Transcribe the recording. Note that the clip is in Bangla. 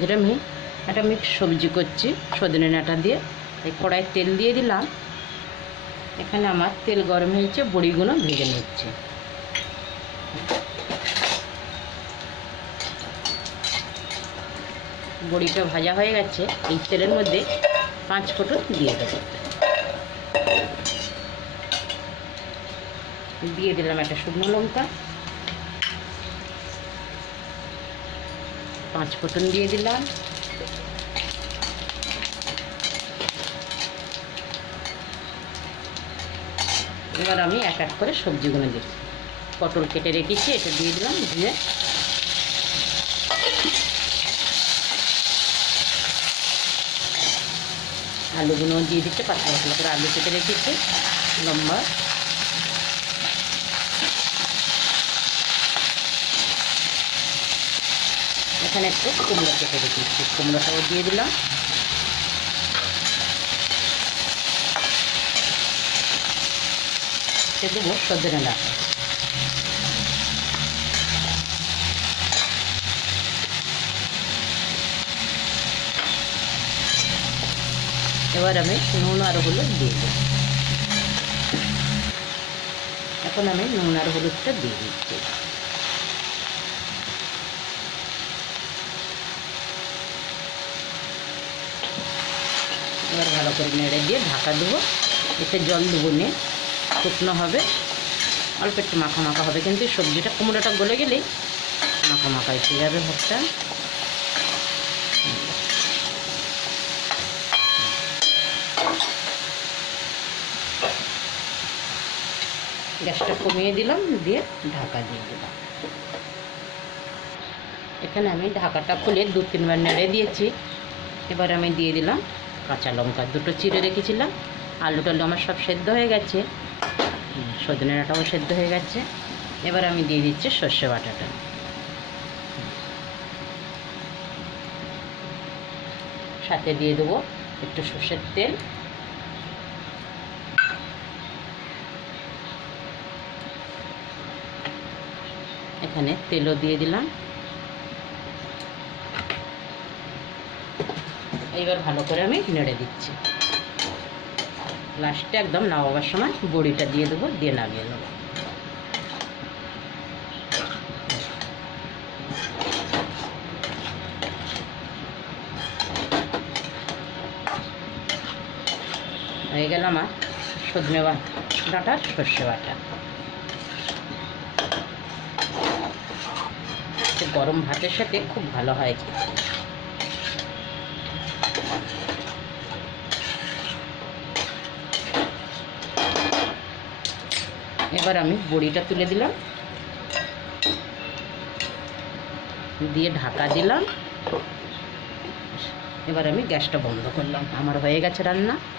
যেটা আমি একটা মিক্স সবজি করছি সজনে ডাঁটা দিয়ে। এই কড়াইয়ে তেল দিয়ে দিলাম। এখানে আমার তেল গরম হয়েছে, বড়িগুলো ভেজে নিচ্ছি। বড়িটা ভাজা হয়ে গেছে। এই তেলের মধ্যে 5 ফোঁটন দিয়ে দেবো। দিয়ে দিলাম একটা শুকনো লঙ্কা, 5 ফোঁটন দিয়ে দিলাম। এবার আমি এক এক করে সবজিগুলো দিচ্ছি। পটল কেটে রেখেছি, এটা দিয়ে দিলাম। দিয়ে আলুগুলো দিয়ে দিচ্ছে, পাতলা পাতলা করে আলু কেটে রেখেছি লম্বা। এখানে একটু কুমড়ো কেটে রেখেছি, কুমড়োটাও দিয়ে দিলাম। দেবো সজনে ডাঁটা। এবার আমি নুন আর হলুদ দিয়ে দেব। এখন আমি নুন আর হলুদটা দিয়ে দিচ্ছি। এবার ভালো করে নেড়ে দিয়ে ঢাকা দেবো। এতে জল দেবো নে, শুকনো হবে, অল্প একটু মাখা মাখা হবে, কিন্তু সবজিটা কুমড়োটা গলে গেলেই মাখা মাখা এসে যাবে ভাতটা। গ্যাসটা কমিয়ে দিলাম, দিয়ে ঢাকা দিয়ে দিলাম। এখানে আমি ঢাকাটা খুলে 2-3 বার নেড়ে দিয়েছি। এবার আমি দিয়ে দিলাম কাঁচা লঙ্কা, 2টো চিড়ে রেখেছিলাম। আলু টালু আমার সব সেদ্ধ হয়ে গেছে, সজনে ডাঁটাও সেদ্ধ হয়ে গেছে। এবার আমি দিয়ে দিচ্ছি সর্ষে বাটাটা। সাথে দিয়ে দেবো একটু সর্ষের তেল। এখানে তেলও দিয়ে দিলাম। এইবার ভালো করে আমি নেড়ে দিচ্ছি। লাস্টে একদম নামাবার সময় বড়িটা দিয়ে দেবো, দিয়ে নামিয়ে নেব। হয়ে গেল আমার সজনে ডাঁটার সর্ষে বাটা। গরম ভাতের সাথে খুব ভালো হয় খেতে। এবার আমি বড়িটা তুলে দিলাম, দিয়ে ঢাকা দিলাম। এবার আমি গ্যাসটা বন্ধ করলাম। আমার হয়ে গেছে রান্না।